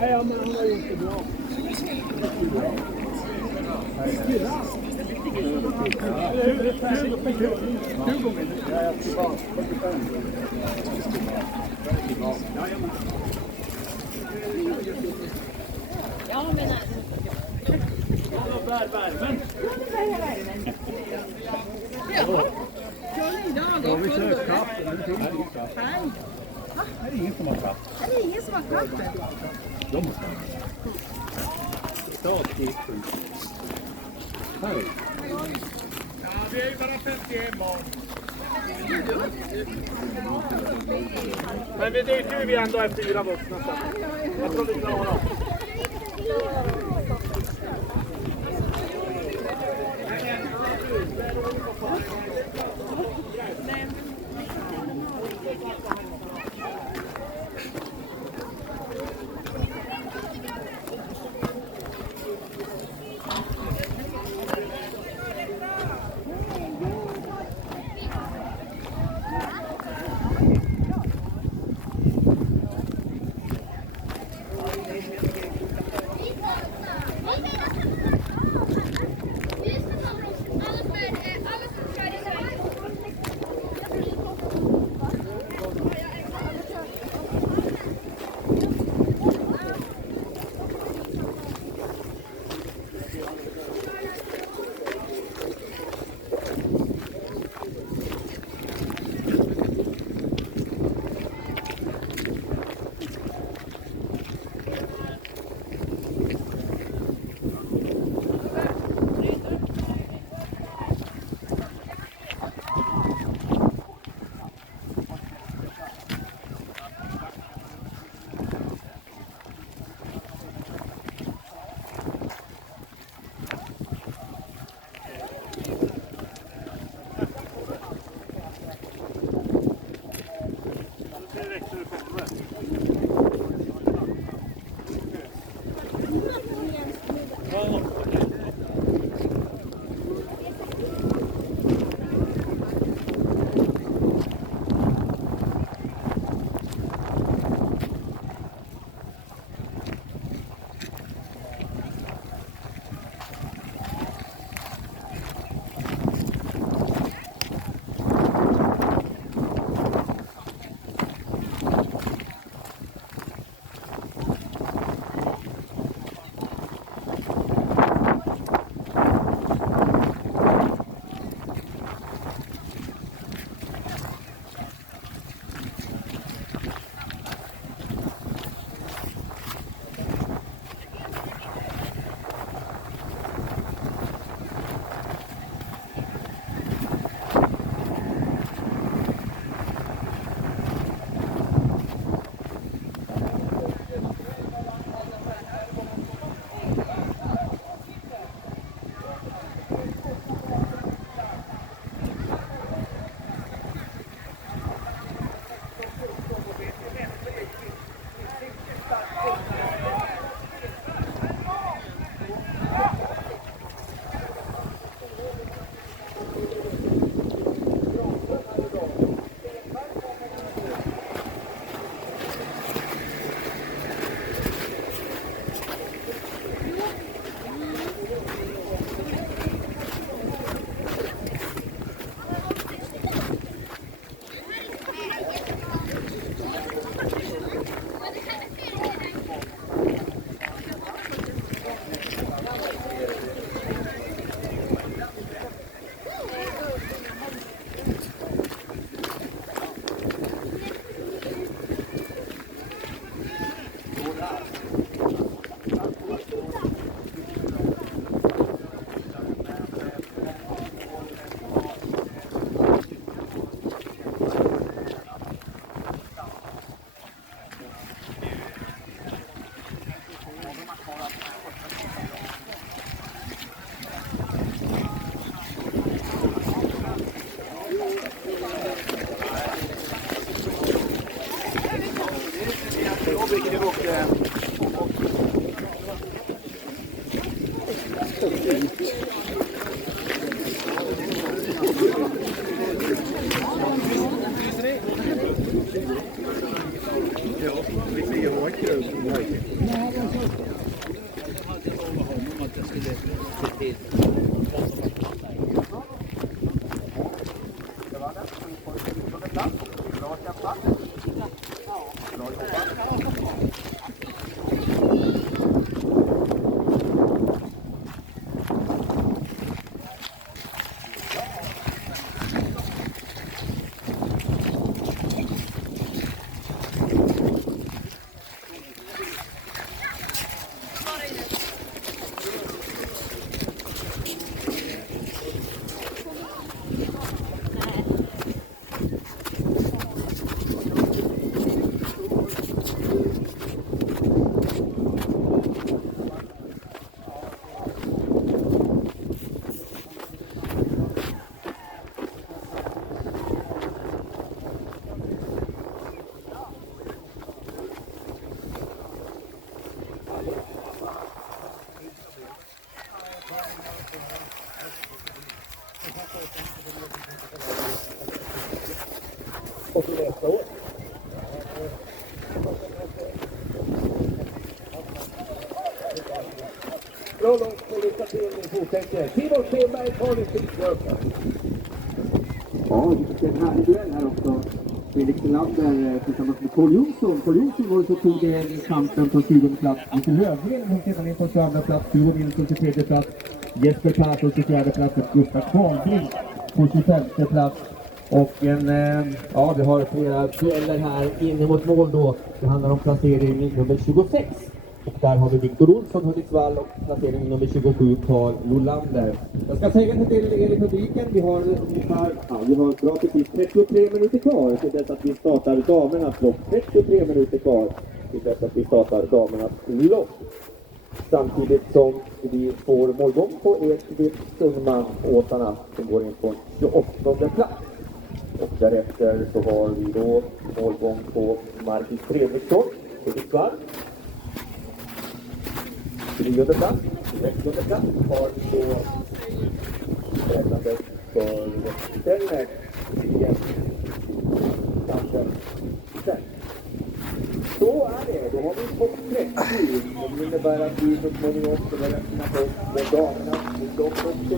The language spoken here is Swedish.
Ja, men han har gjort det bra. Ja, men värmen. Ja. Kör ni idag då? Då har vi sökt kaffe, men det finns inget kaffe. Nej. Här är ingen som har kaffe. Här är ingen som har kaffe. De har kaffe. Statligt sjuk. Här. Ja, vi är ju bara 51 barn. Men det är ju vi ändå är 4 vuxna. Jag tror vi klarar oss. Ja, vi ser vacker ut som möjligt. Och så nästa år. Bra långt och lycka till i fortsättningen. Simon Stenberg tar det skitgröpen. Ja, vilken härlig duell här också. Felix Lander tillsammans med Paul Jonsson. Paul Jonsson var så tog det i kampen på 20 plats. Mikael Lövgren hon sedan in på 22 plats. Hugo Nilsson på 23 plats. Jesper Persson på 24 plats. Gustav Kvarnbrink på 25 plats. Och ja, vi har flera dueller här inne mot mål då. Det handlar om placering nummer 26. Och där har vi Viktor Olsson, Hudiksvall och placering nummer 27, Carl Lolander. Jag ska säga till er i publiken, vi har ungefär, vi har bra precis 33 minuter kvar till dess att vi startar damernas lopp. 33 minuter kvar till dess att vi startar damernas lopp. Samtidigt som vi får målgång på Ekvitt Sundman-åsarna som går in på 28:e plats. Och därefter så har vi då målgång på Marcus Fredriksson, Hudiksvall. 9:e plats, 16:e plats har vi då räknandet för Stenmark igen. Kanske sen. Så är det, då har vi topp 30. Det innebär att vi så småningom ska räkna på damerna och de också då.